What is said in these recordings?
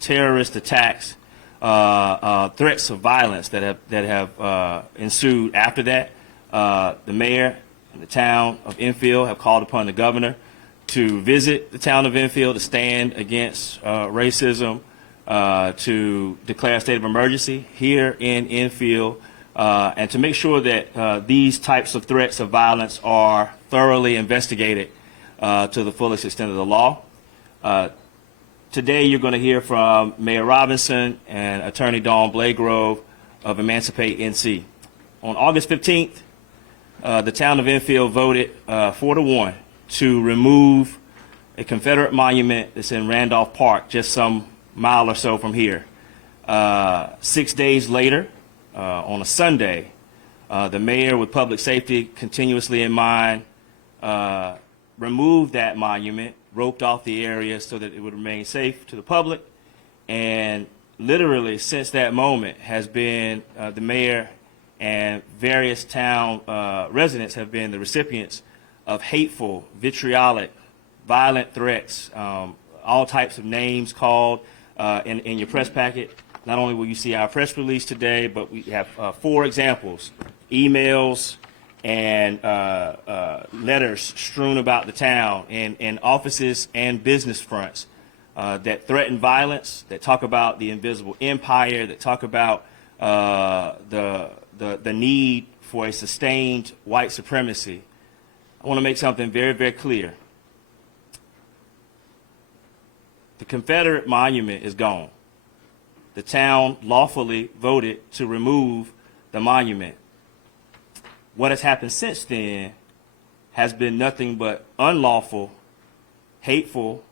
terrorist attacks, threats of violence that have ensued after that. The mayor and the town of Enfield have called upon the governor to visit the town of Enfield to stand against racism, to declare a state of emergency here in Enfield, and to make sure that these types of threats of violence are thoroughly investigated to the fullest extent of the law. Today you're going to hear from Mayor Robinson and Attorney Dawn Blagrove of Emancipate NC. On August 15th, the town of Enfield voted 4-1 to remove a Confederate monument that's in Randolph Park, just some mile or so from here. 6 days later, on a Sunday, the mayor, with public safety continuously in mind, removed that monument, roped off the area so that it would remain safe to the public, and literally since that moment has been the mayor and various town residents have been the recipients of hateful, vitriolic, violent threats, all types of names called in your press packet. Not only will you see our press release today, but we have 4 examples, emails and letters strewn about the town in offices and business fronts that threaten violence, that talk about the invisible empire, that talk about the need for a sustained white supremacy. I want to make something very, very clear. The Confederate monument is gone. The town lawfully voted to remove the monument. What has happened since then has been nothing but unlawful, hateful,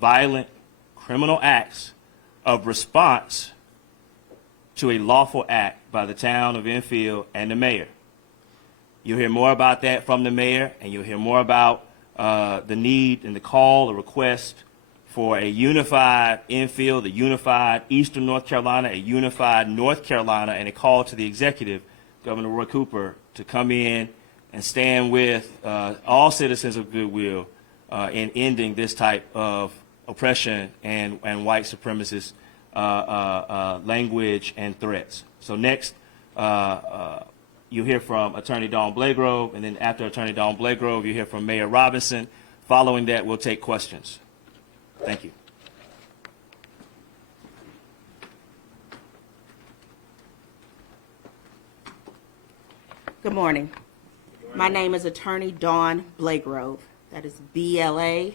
violent, criminal acts of response to a lawful act by the town of Enfield and the mayor. You'll hear more about that from the mayor, and you'll hear more about the need and the call, the request for a unified Enfield, a unified Eastern North Carolina, a unified North Carolina, and a call to the executive, Governor Roy Cooper, to come in and stand with all citizens of goodwill in ending this type of oppression and white supremacist language and threats. So next, you'll hear from Attorney Dawn Blagrove, and then after Attorney Dawn Blagrove, you'll hear from Mayor Robinson. Following that, we'll take questions. Thank you. Good morning. My name is Attorney Dawn Blagrove. That is B-L-A-G-R-O-V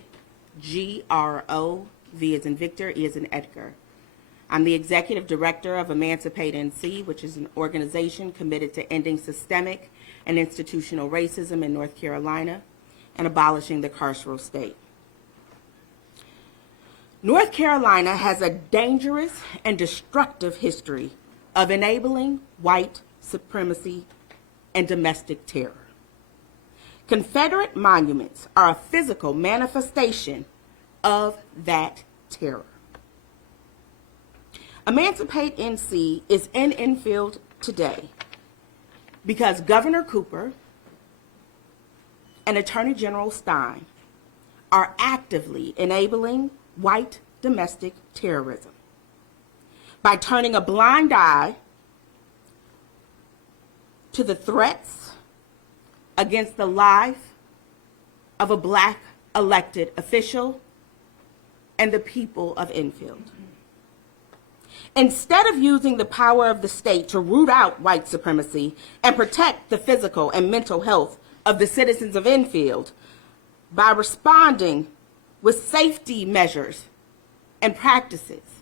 as in Victor, E as in Edgar. I'm the Executive Director of Emancipate NC, which is an organization committed to ending systemic and institutional racism in North Carolina and abolishing the carceral state. North Carolina has a dangerous and destructive history of enabling white supremacy and domestic terror. Confederate monuments are a physical manifestation of that terror. Emancipate NC is in Enfield today because Governor Cooper and Attorney General Stein are actively enabling white domestic terrorism by turning a blind eye to the threats against the life of a black elected official and the people of Enfield. Instead of using the power of the state to root out white supremacy and protect the physical and mental health of the citizens of Enfield by responding with safety measures and practices,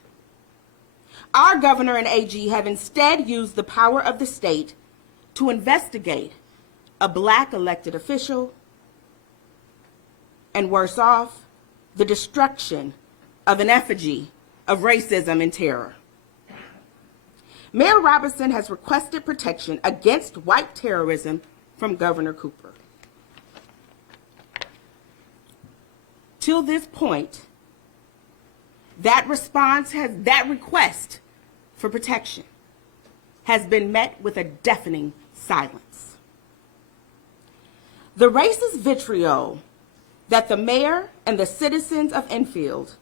our governor and AG have instead used the power of the state to investigate a black elected official and, worse off, the destruction of an effigy of racism and terror. Mayor Robinson has requested protection against white terrorism from Governor Cooper. Till this point, that request for protection has been met with a deafening silence. The racist vitriol that the mayor and the citizens of Enfield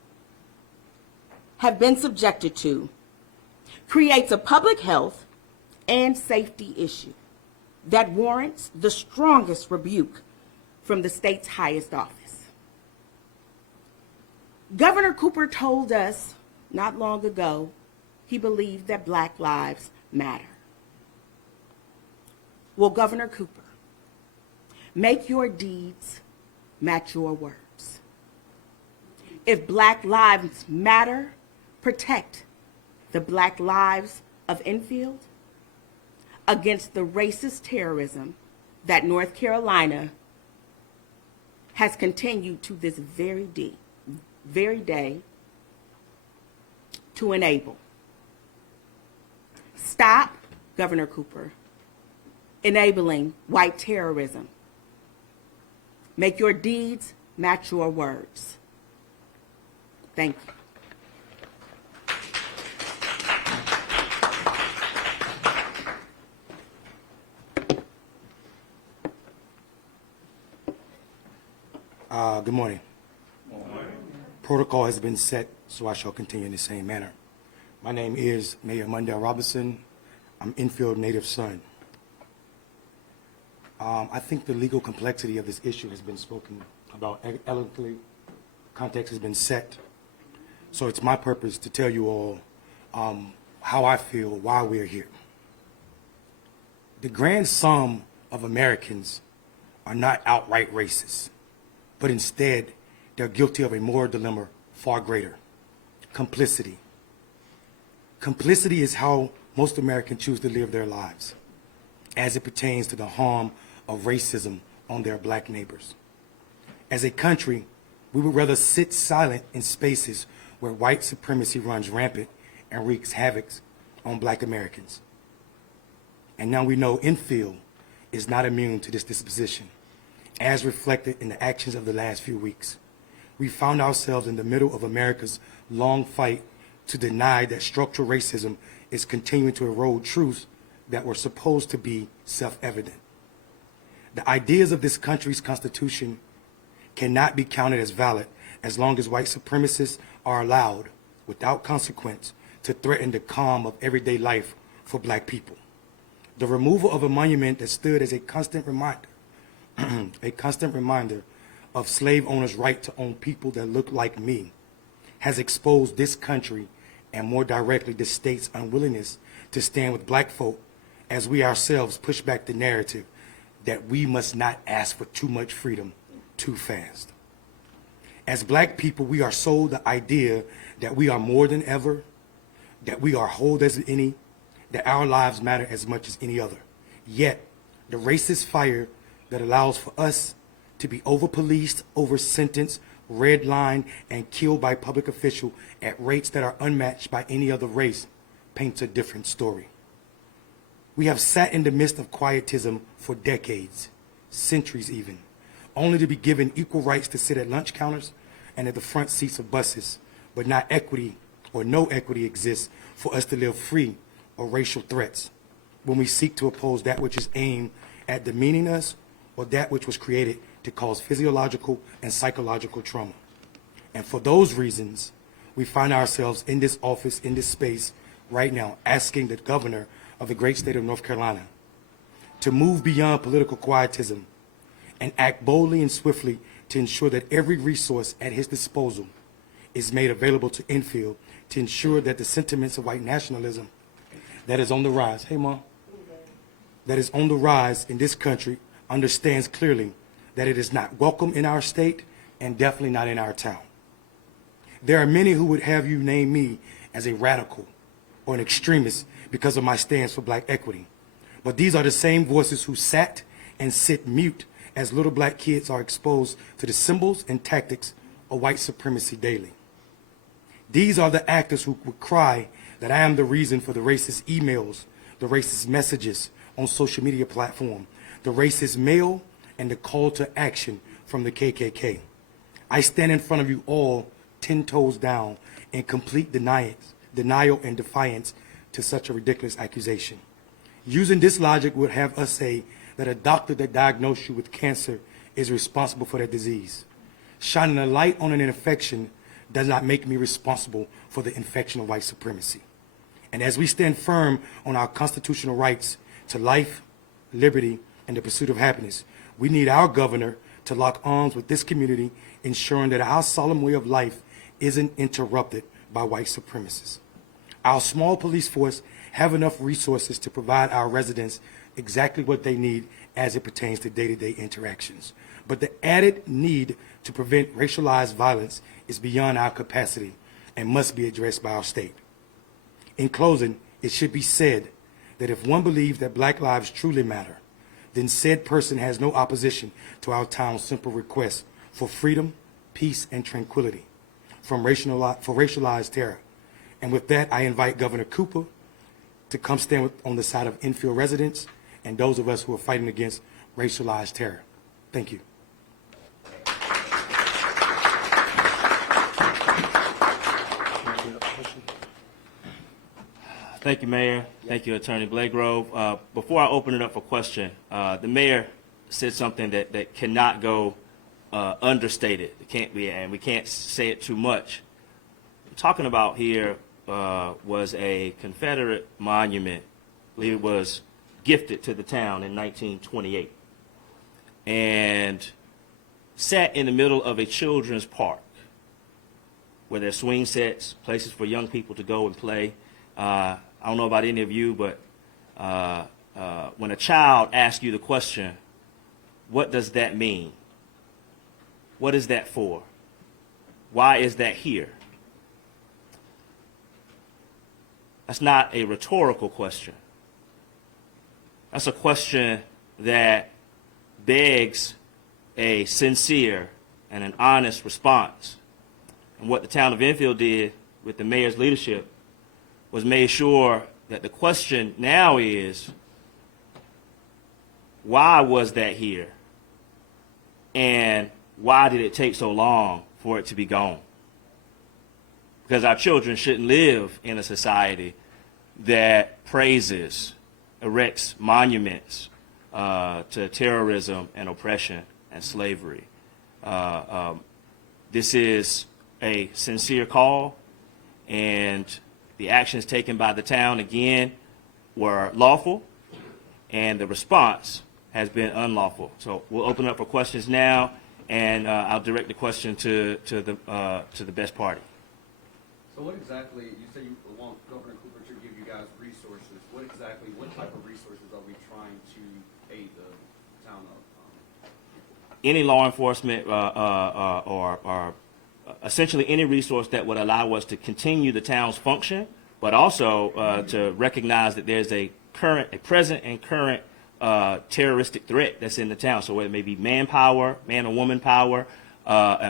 have been subjected to creates a public health and safety issue that warrants the strongest rebuke from the state's highest office. Governor Cooper told us not long ago he believed that Black lives matter. Well, Governor Cooper, make your deeds match your words. If Black lives matter, protect the Black lives of Enfield against the racist terrorism that North Carolina has continued to this very day to enable. Stop, Governor Cooper, enabling white terrorism. Make your deeds match your words. Thank you. Good morning. Protocol has been set, so I shall continue in the same manner. My name is Mayor Mundell Robinson. I'm Enfield native son. I think the legal complexity of this issue has been spoken about eloquently. Context has been set. So it's my purpose to tell you all how I feel why we're here. The grand sum of Americans are not outright racist, but instead they're guilty of a moral dilemma far greater: complicity. Complicity is how most Americans choose to live their lives as it pertains to the harm of racism on their Black neighbors. As a country, we would rather sit silent in spaces where white supremacy runs rampant and wreaks havoc on Black Americans. And now we know Enfield is not immune to this disposition, as reflected in the actions of the last few weeks. We found ourselves in the middle of America's long fight to deny that structural racism is continuing to erode truths that were supposed to be self-evident. The ideas of this country's Constitution cannot be counted as valid as long as white supremacists are allowed, without consequence, to threaten the calm of everyday life for Black people. The removal of a monument that stood as a constant reminder of slave owners' right to own people that look like me has exposed this country, and more directly the state's unwillingness to stand with Black folk as we ourselves push back the narrative that we must not ask for too much freedom too fast. As Black people, we are sold the idea that we are more than ever, that we are whole as any, that our lives matter as much as any other. Yet, the racist fire that allows for us to be over-policed, over-sentenced, redlined, and killed by public officials at rates that are unmatched by any other race paints a different story. We have sat in the midst of quietism for decades, centuries even, only to be given equal rights to sit at lunch counters and at the front seats of buses, but not equity or no equity exists for us to live free of racial threats when we seek to oppose that which is aimed at demeaning us or that which was created to cause physiological and psychological trauma. And for those reasons, we find ourselves in this office, in this space right now, asking the governor of the great state of North Carolina to move beyond political quietism and act boldly and swiftly to ensure that every resource at his disposal is made available to Enfield to ensure that the sentiments of white nationalism that is on the rise, hey Mom, that is on the rise in this country understands clearly that it is not welcome in our state and definitely not in our town. There are many who would have you name me as a radical or an extremist because of my stance for Black equity. But these are the same voices who sat and sit mute as little Black kids are exposed to the symbols and tactics of white supremacy daily. These are the actors who would cry that I am the reason for the racist emails, the racist messages on social media platform, the racist mail, and the call to action from the KKK. I stand in front of you all 10 toes down in complete denial and defiance to such a ridiculous accusation. Using this logic would have us say that a doctor that diagnosed you with cancer is responsible for that disease. Shining a light on an infection does not make me responsible for the infection of white supremacy. And as we stand firm on our constitutional rights to life, liberty, and the pursuit of happiness, we need our governor to lock arms with this community, ensuring that our solemn way of life isn't interrupted by white supremacists. Our small police force have enough resources to provide our residents exactly what they need as it pertains to day-to-day interactions. But the added need to prevent racialized violence is beyond our capacity and must be addressed by our state. In closing, it should be said that if one believes that black lives truly matter, then said person has no opposition to our town's simple request for freedom, peace, and tranquility from racialized terror. And with that, I invite Governor Cooper to come stand on the side of Enfield residents and those of us who are fighting against racialized terror. Thank you. Thank you, Mayor. Thank you, Attorney Blagrove. Before I open it up for question, the mayor said something that cannot go understated. It can't be, and we can't say it too much. What we're talking about here was a Confederate monument. I believe it was gifted to the town in 1928, and sat in the middle of a children's park where there's swing sets, places for young people to go and play. I don't know about any of you, but when a child asks you the question, what does that mean? What is that for? Why is that here? That's not a rhetorical question. That's a question that begs a sincere and an honest response. And what the town of Enfield did with the mayor's leadership was made sure that the question now is, why was that here? And why did it take so long for it to be gone? Because our children shouldn't live in a society that praises, erects monuments to terrorism and oppression and slavery. This is a sincere call, and the actions taken by the town, again, were lawful, and the response has been unlawful. So we'll open up for questions now, and I'll direct the question to the best party. So what exactly, you say you want Governor Cooper to give you guys resources. What type of resources are we trying to aid the town of? Any law enforcement or essentially any resource that would allow us to continue the town's function, but also to recognize that there's a present and current terroristic threat that's in the town. So whether it may be manpower, man or woman power,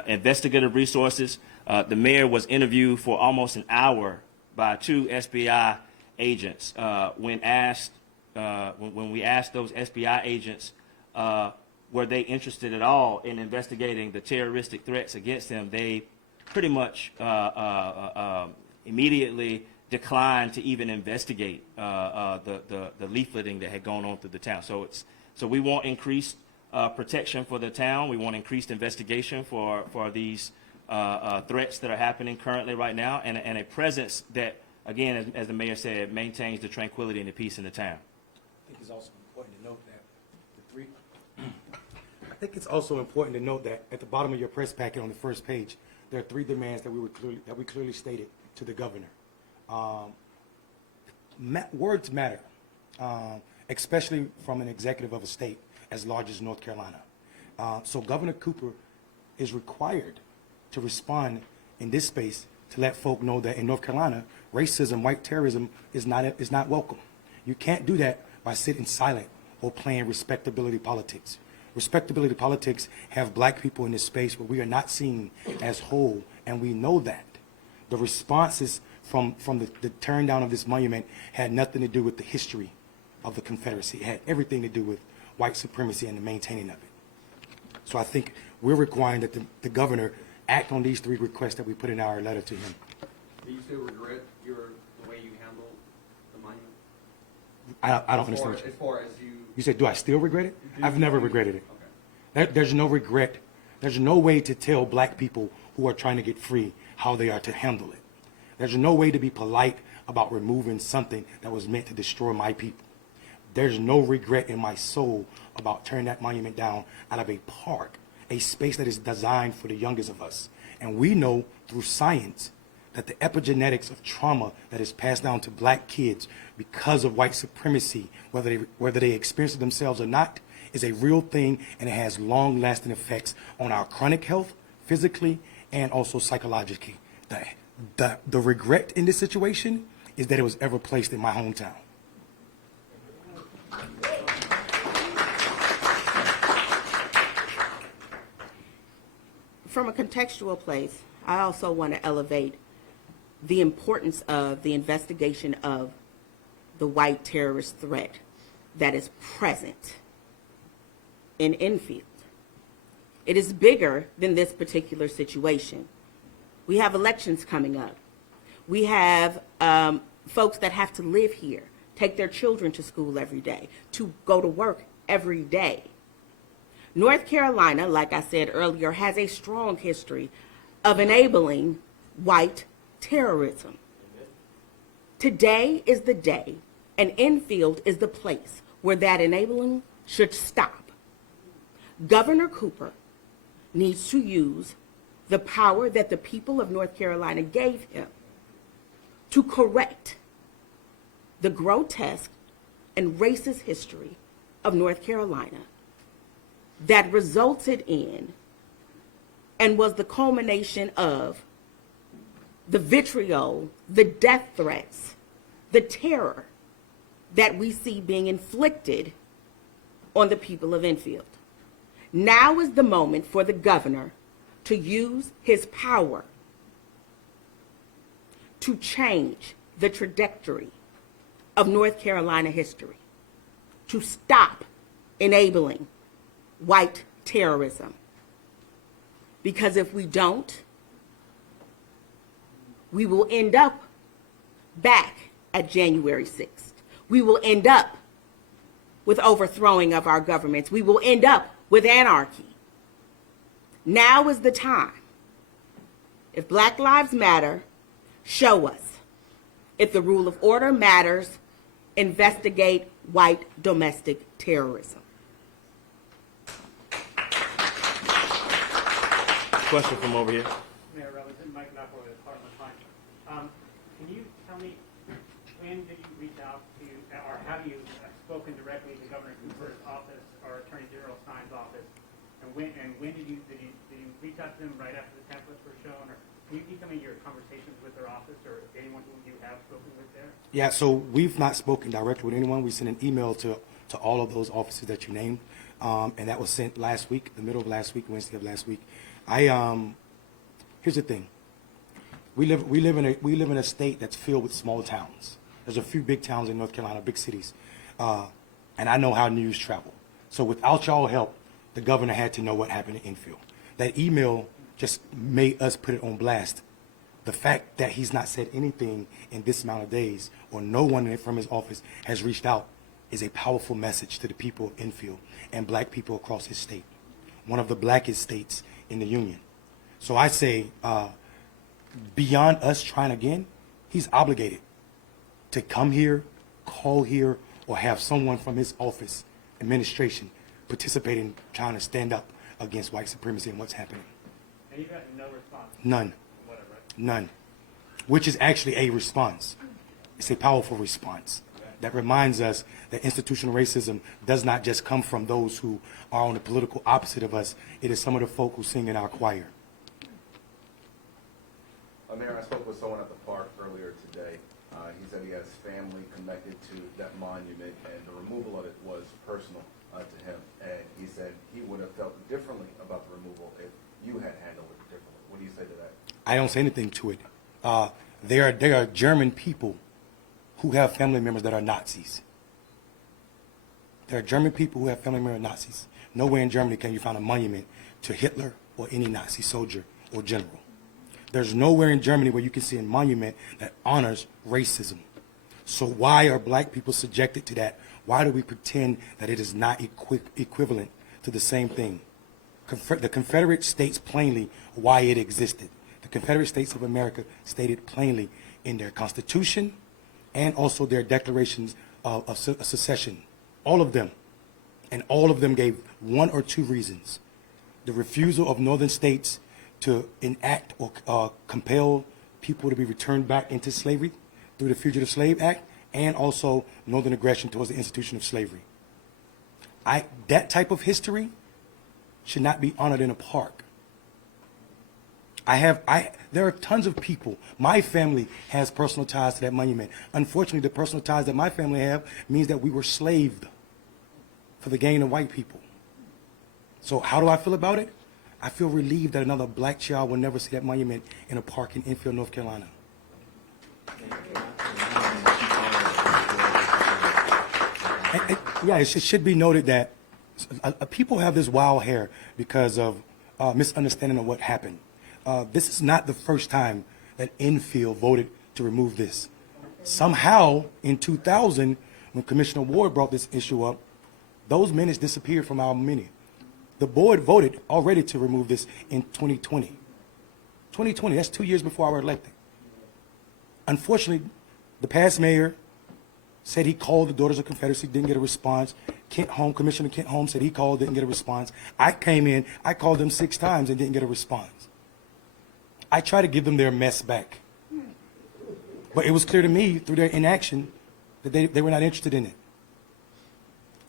investigative resources. The mayor was interviewed for almost an hour by 2 SBI agents. When we asked those SBI agents, were they interested at all in investigating the terroristic threats against them, they pretty much immediately declined to even investigate the leafleting that had gone on through the town. So we want increased protection for the town. We want increased investigation for these threats that are happening currently right now, and a presence that, again, as the mayor said, maintains the tranquility and the peace in the town. I think it's also important to note that I think it's also important to note that at the bottom of your press packet on the first page, there are 3 demands that we clearly stated to the governor. Words matter, especially from an executive of a state as large as North Carolina. So Governor Cooper is required to respond in this space to let folk know that in North Carolina, racism, white terrorism is not welcome. You can't do that by sitting silent or playing respectability politics. Respectability politics have black people in this space where we are not seen as whole, and we know that. The responses from the turn down of this monument had nothing to do with the history of the Confederacy. It had everything to do with white supremacy and the maintaining of it. So I think we're requiring that the governor act on these 3 requests that we put in our letter to him. Do you still regret the way you handled the monument? I don't understand what As far as you said. Do I still regret it? I've never regretted it. Okay. There's no regret. There's no way to tell black people who are trying to get free how they are to handle it. There's no way to be polite about removing something that was meant to destroy my people. There's no regret in my soul about tearing that monument down out of a park, a space that is designed for the youngest of us. And we know through science that the epigenetics of trauma that is passed down to black kids because of white supremacy, whether they experience it themselves or not, is a real thing, and it has long-lasting effects on our chronic health, physically and also psychologically. The regret in this situation is that it was ever placed in my hometown. From a contextual place, I also want to elevate the importance of the investigation of the white terrorist threat that is present in Enfield. It is bigger than this particular situation. We have elections coming up. We have folks that have to live here, take their children to school every day, to go to work every day. North Carolina, like I said earlier, has a strong history of enabling white terrorism. Today is the day, and Enfield is the place where that enabling should stop. Governor Cooper needs to use the power that the people of North Carolina gave him to correct the grotesque and racist history of North Carolina that resulted in and was the culmination of the vitriol, the death threats, the terror that we see being inflicted on the people of Enfield. Now is the moment for the governor to use his power to change the trajectory of North Carolina history, to stop enabling white terrorism. Because if we don't, we will end up back at January 6th. We will end up with overthrowing of our governments. We will end up with anarchy. Now is the time. If Black Lives Matter, show us. If the rule of order matters, investigate white domestic terrorism. Question from over here. Mayor Robinson, Mike Knopfler with Department of Finance. Can you tell me when did you reach out to, or have you spoken directly to Governor Cooper's office or Attorney General Stein's office? And when did you reach out to them right after the templates were shown? Or can you tell me your conversations with their office or anyone who you have spoken with there? Yeah, So we've not spoken directly with anyone. We sent an email to all of those offices that you named, and that was sent last week, the middle of last week, Wednesday of last week. Here's the thing. We live in a state that's filled with small towns. There's a few big towns in North Carolina, big cities, and I know how news travel. So without y'all help, the governor had to know what happened in Enfield. That email just made us put it on blast. The fact that he's not said anything in this amount of days, or no one from his office has reached out, is a powerful message to the people of Enfield and black people across his state, one of the blackest states in the union. So I say, beyond us trying again, he's obligated to come here, call here, or have someone from his office, administration, participate in trying to stand up against white supremacy and what's happening. And you got no response? None. Whatever. None. Which is actually a response. It's a powerful response that reminds us that institutional racism does not just come from those who are on the political opposite of us. It is some of the folk who sing in our choir. Mayor, I spoke with someone at the park earlier today. He said he has family connected to that monument, and the removal of it was personal to him. And he said he would have felt differently about the removal if you had handled it differently. What do you say to that? I don't say anything to it. There are German people who have family members that are Nazis. There are German people who have family members Nazis. Nowhere in Germany can you find a monument to Hitler or any Nazi soldier or general. There's nowhere in Germany where you can see a monument that honors racism. So why are black people subjected to that? Why do we pretend that it is not equivalent to the same thing? The Confederate states plainly why it existed. The Confederate States of America stated plainly in their Constitution and also their declarations of secession. All of them. And all of them gave one or two reasons. The refusal of northern states to enact or compel people to be returned back into slavery through the Fugitive Slave Act, and also northern aggression towards the institution of slavery. That type of history should not be honored in a park. There are tons of people. My family has personal ties to that monument. Unfortunately, the personal ties that my family have means that we were slaved for the gain of white people. So how do I feel about it? I feel relieved that another black child will never see that monument in a park in Enfield, North Carolina. Yeah, it should be noted that people have this wild hair because of misunderstanding of what happened. This is not the first time that Enfield voted to remove this. Somehow, in 2000, when Commissioner Ward brought this issue up, those minutes disappeared from our menu. The board voted already to remove this in 2020. 2020, that's 2 years before I was elected. Unfortunately, the past mayor said he called the Daughters of Confederacy, didn't get a response. Commissioner Kent Holmes said he called, didn't get a response. I came in, I called them 6 times and didn't get a response. I tried to give them their mess back. But it was clear to me through their inaction that they were not interested in it.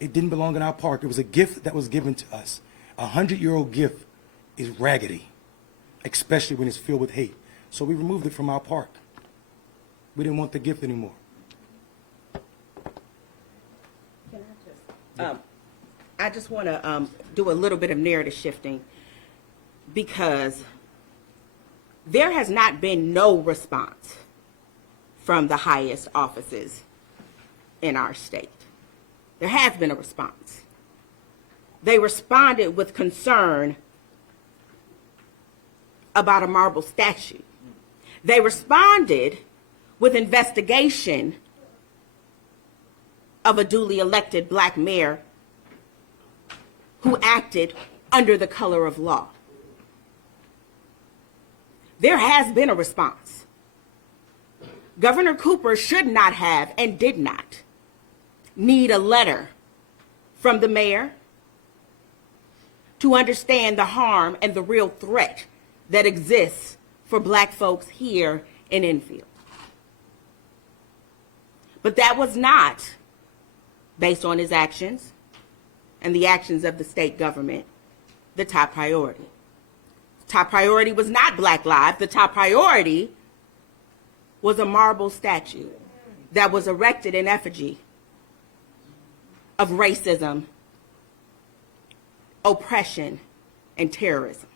It didn't belong in our park. It was a gift that was given to us. A 100-year-old gift is raggedy, especially when it's filled with hate. So we removed it from our park. We didn't want the gift anymore. I just want to do a little bit of narrative shifting, because there has not been no response from the highest offices in our state. There has been a response. They responded with concern about a marble statue. They responded with investigation of a duly elected black mayor who acted under the color of law. There has been a response. Governor Cooper should not have and did not need a letter from the mayor to understand the harm and the real threat that exists for black folks here in Enfield. But that was not, based on his actions and the actions of the state government, the top priority. Top priority was not Black Lives. The top priority was a marble statue that was erected in effigy of racism, oppression, and terrorism.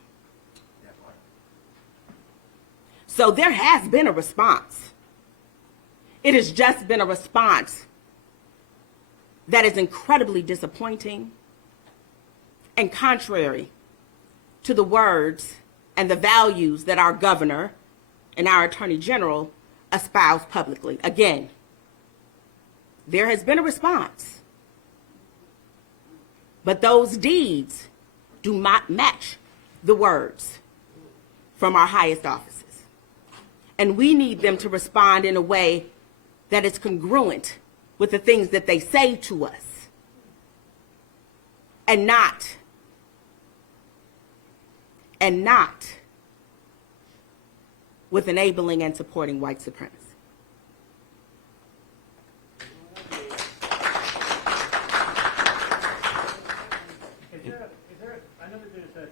So there has been a response. It has just been a response that is incredibly disappointing and contrary to the words and the values that our governor and our attorney general espouse publicly. Again, there has been a response, but those deeds do not match the words from our highest offices. And we need them to respond in a way that is congruent with the things that they say to us, and not with enabling and supporting white supremacy. I know that there's a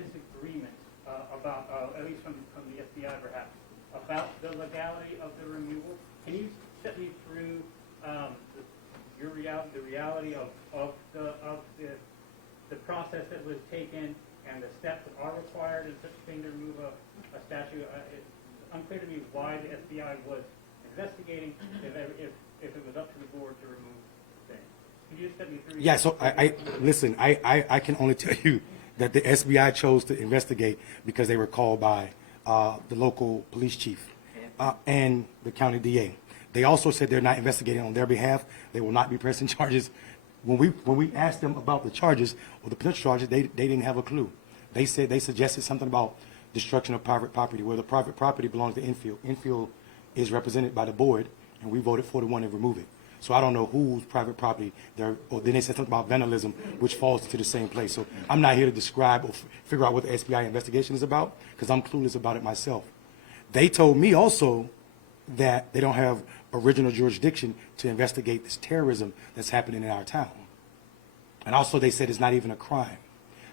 disagreement about, at least from the FBI perhaps, about the legality of the removal. Can you step me through the reality of the process that was taken and the steps that are required in such a thing to remove a statue? It's unclear to me why the FBI was investigating if it was up to the board to remove the thing. Can you just step me through? Yeah, so listen, I can only tell you that the SBI chose to investigate because they were called by the local police chief and the county DA. They also said they're not investigating on their behalf. They will not be pressing charges. When we asked them about the charges or the potential charges, they didn't have a clue. They said they suggested something about destruction of private property, where the private property belongs to Enfield. Enfield is represented by the board, and we voted 4-1 to remove it. So I don't know whose private property there, or then they said something about vandalism, which falls into the same place. So I'm not here to describe or figure out what the SBI investigation is about, because I'm clueless about it myself. They told me also that they don't have original jurisdiction to investigate this terrorism that's happening in our town. And also they said it's not even a crime.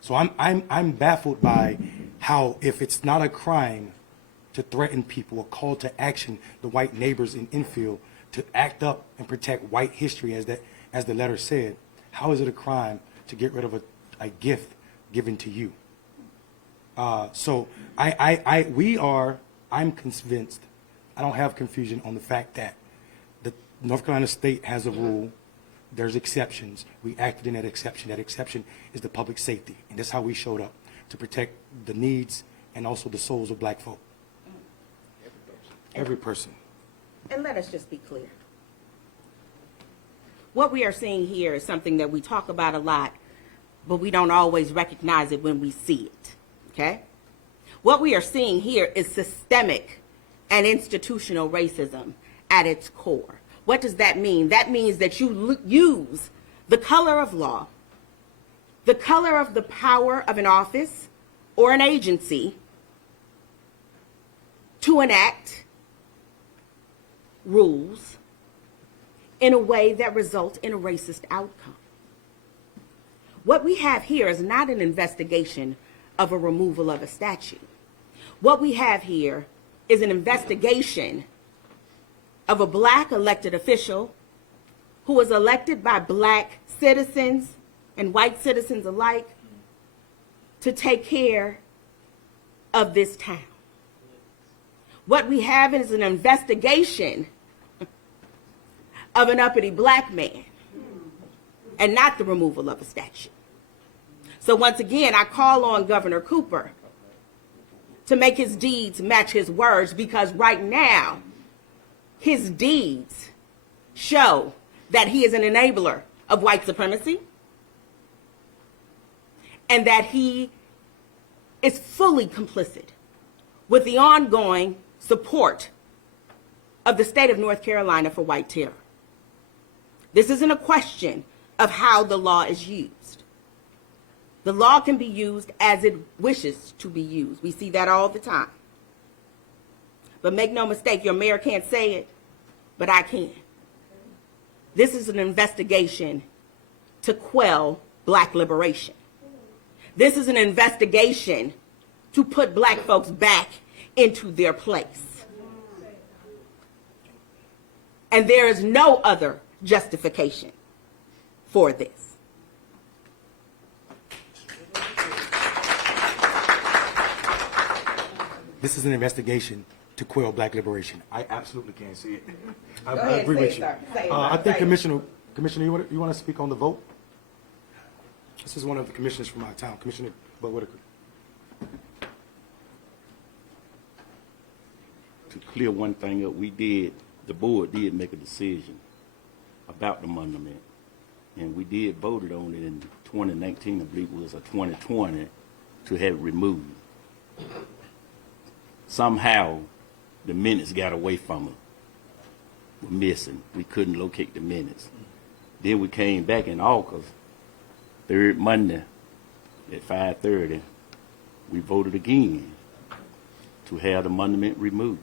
So I'm baffled by how, if it's not a crime to threaten people or call to action the white neighbors in Enfield to act up and protect white history, as the letter said, how is it a crime to get rid of a gift given to you? So I'm convinced, I don't have confusion on the fact that the North Carolina state has a rule. There's exceptions. We acted in that exception. That exception is the public safety. And that's how we showed up, to protect the needs and also the souls of black folk. Every person. And let us just be clear. What we are seeing here is something that we talk about a lot, but we don't always recognize it when we see it, okay? What we are seeing here is systemic and institutional racism at its core. What does that mean? That means that you use the color of law, the color of the power of an office or an agency to enact rules in a way that results in a racist outcome. What we have here is not an investigation of a removal of a statue. What we have here is an investigation of a black elected official who was elected by black citizens and white citizens alike to take care of this town. What we have is an investigation of an uppity black man and not the removal of a statue. So once again, I call on Governor Cooper to make his deeds match his words, because right now, his deeds show that he is an enabler of white supremacy and that he is fully complicit with the ongoing support of the state of North Carolina for white terror. This isn't a question of how the law is used. The law can be used as it wishes to be used. We see that all the time. But make no mistake, your mayor can't say it, but I can. This is an investigation to quell black liberation. This is an investigation to put black folks back into their place. And there is no other justification for this. This is an investigation to quell black liberation. I absolutely can't see it. I ahead, agree say with it, you. sir. Say it, I sir. think Say it. Commissioner, you want to speak on the vote? This is one of the commissioners from our town, Commissioner Bud Whitaker. To clear one thing up, the board did make a decision about the monument, and we did voted on it in 2019, I believe it was, or 2020, to have it removed. Somehow, the minutes got away from us. We're missing. We couldn't locate the minutes. Then we came back in August, third Monday at 5:30. We voted again to have the monument removed.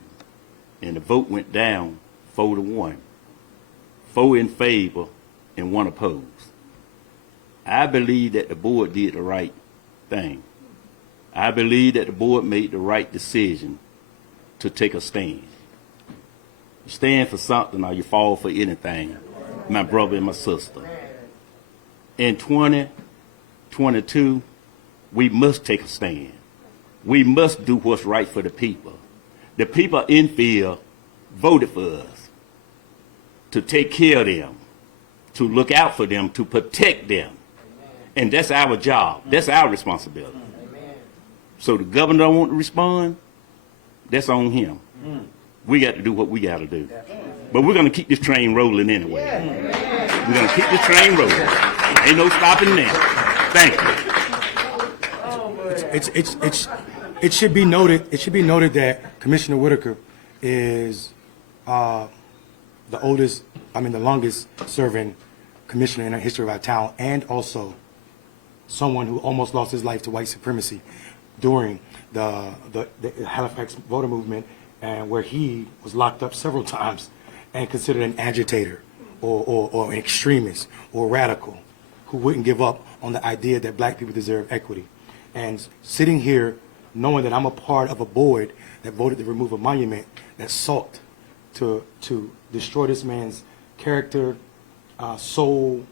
And the vote went down 4-1. 4 in favor and 1 opposed. I believe that the board did the right thing. I believe that the board made the right decision to take a stand. You stand for something or you fall for anything, my brother and my sister. In 2022, we must take a stand. We must do what's right for the people. The people of Enfield voted for us to take care of them, to look out for them, to protect them. And that's our job. That's our responsibility. So the governor don't want to respond, that's on him. We got to do what we got to do. But we're going to keep this train rolling anyway. We're going to keep this train rolling. Ain't no stopping now. Thank you. It should be noted. It should be noted that Commissioner Whitaker is the longest serving commissioner in the history of our town, and also someone who almost lost his life to white supremacy during the Halifax voter movement, and where he was locked up several times and considered an agitator or an extremist or radical who wouldn't give up on the idea that black people deserve equity. And sitting here knowing that I'm a part of a board that voted to remove a monument that sought to destroy this man's character, soul,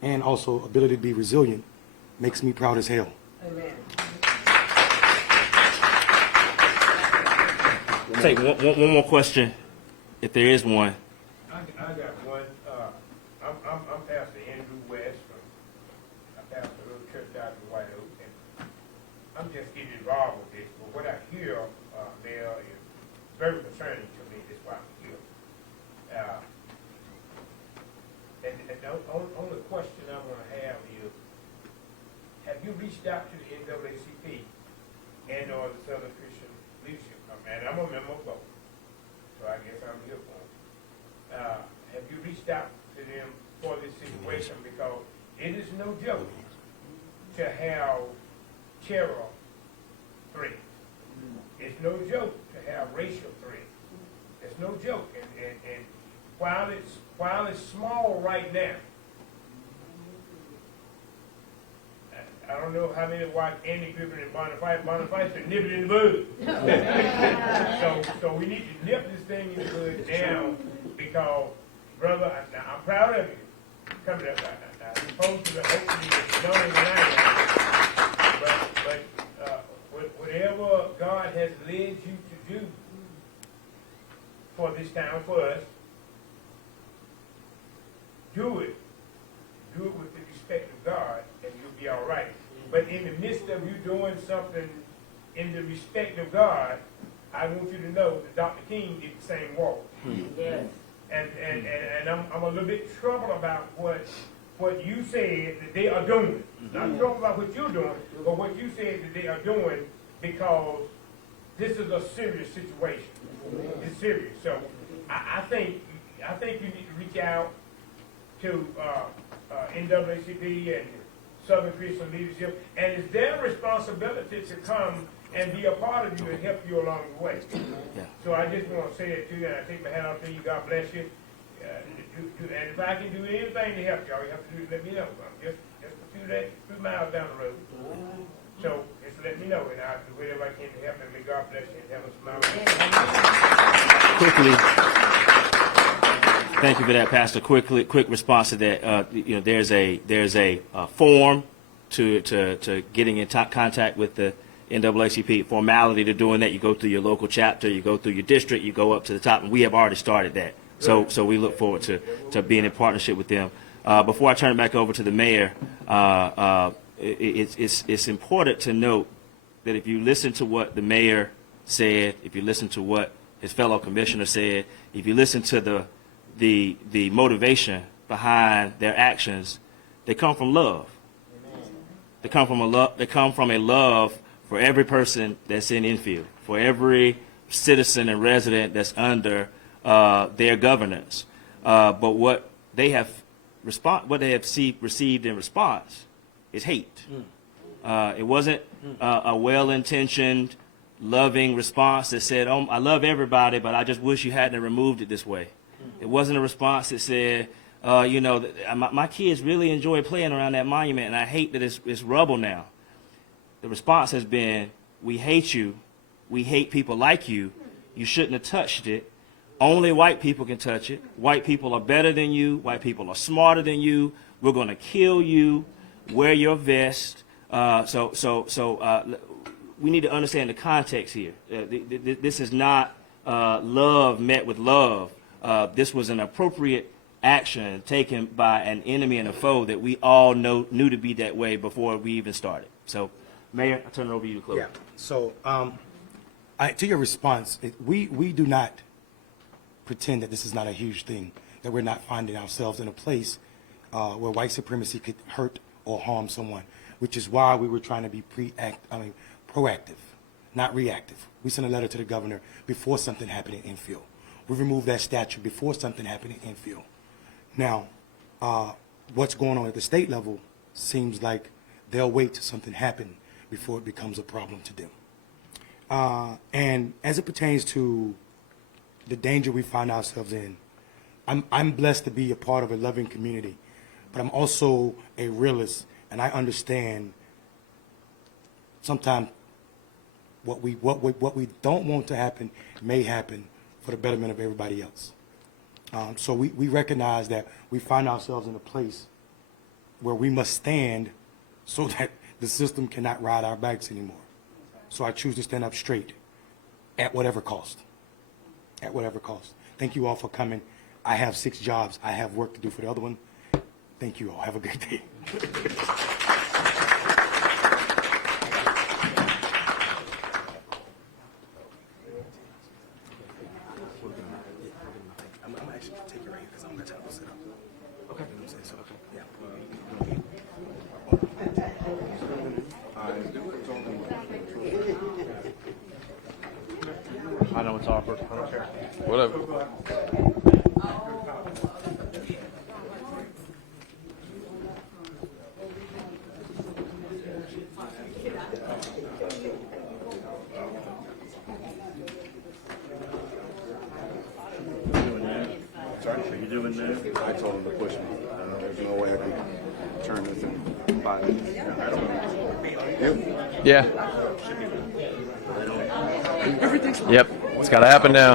and also ability to be resilient makes me proud as hell. Take one more question, if there is one. I got one. I'm Pastor Andrew West. I pastor a little church out in White Oak, and I'm just getting involved with this. But what I hear, Mayor, is very concerning to me. That's why I'm here. And the only question I want to have is, have you reached out to the NAACP and or the Southern Christian Leadership? And I'm a member of both, so I guess I'm here for them. Have you reached out to them for this situation? Because it is no joke to have terror threats. It's no joke to have racial threats. It's no joke. And while it's small right now, I don't know how many watch Andy Griffin and Bonifay. Bonifay's been nipping in the bud. So we need to nip this thing in the bud now, because, brother, I'm proud of you. Coming up, I'm supposed to hopefully it's done than I am. But whatever God has led you to do for this town, for us, do it. Do it with the respect of God, and you'll be all right. But in the midst of you doing something in the respect of God, I want you to know that Dr. King did the same walk. Yes. And I'm a little bit troubled about what you said that they are doing. Not troubled about what you're doing, but what you said that they are doing, because this is a serious situation. It's serious. So I think you need to reach out to NAACP and Southern Christian Leadership, and it's their responsibility to come and be a part of you and help you along the way. Yeah. So I just want to say it to you, and I take my hat off to you. God bless you. And if I can do anything to help you, all you have to do is let me know. I'm just a few miles down the road. So just let me know, and I'll do whatever I can to help, and may God bless you and have a smile. Quickly. Thank you for that, Pastor. Quick response to that. There's a form to getting in contact with the NAACP. Formality to doing that. You go through your local chapter, you go through your district, you go up to the top, and we have already started that. So we look forward to being in partnership with them. Before I turn it back over to the mayor, it's important to note that if you listen to what the mayor said, if you listen to what his fellow commissioner said, if you listen to the motivation behind their actions, they come from love. They come from a love for every person that's in Enfield, for every citizen and resident that's under their governance. But what they have received in response is hate. It wasn't a well-intentioned, loving response that said, "Oh, I love everybody, but I just wish you hadn't removed it this way." It wasn't a response that said, my kids really enjoy playing around that monument, and I hate that it's rubble now. The response has been, we hate you. We hate people like you. You shouldn't have touched it. Only white people can touch it. White people are better than you. White people are smarter than you. We're going to kill you. Wear your vest. We need to understand the context here. This is not love met with love. This was an appropriate action taken by an enemy and a foe that we all knew to be that way before we even started. So, Mayor, I turn it over to you to close. Yeah. So, to your response, we do not pretend that this is not a huge thing, that we're not finding ourselves in a place where white supremacy could hurt or harm someone, which is why we were trying to be proactive. not reactive. We sent a letter to the governor before something happened in Enfield. We removed that statute before something happened in Enfield. Now, what's going on at the state level seems like they'll wait till something happens before it becomes a problem to them. And as it pertains to the danger we find ourselves in, I'm blessed to be a part of a loving community, but I'm also a realist, and I understand sometimes what we don't want to happen may happen for the betterment of everybody else. So we recognize that we find ourselves in a place where we must stand so that the system cannot ride our backs anymore. So I choose to stand up straight at whatever cost. At whatever cost. Thank you all for coming. I have 6 jobs. I have work to do for the other one. Thank you all. Have a good day. I'm actually taking it right here because I'm going to tell you to sit up. Okay. So, yeah. I know it's awkward. I don't care. Whatever. Are you doing that? I told him to push me. There's no way I can turn this in 5 minutes. Yeah. Yep. It's got to happen now.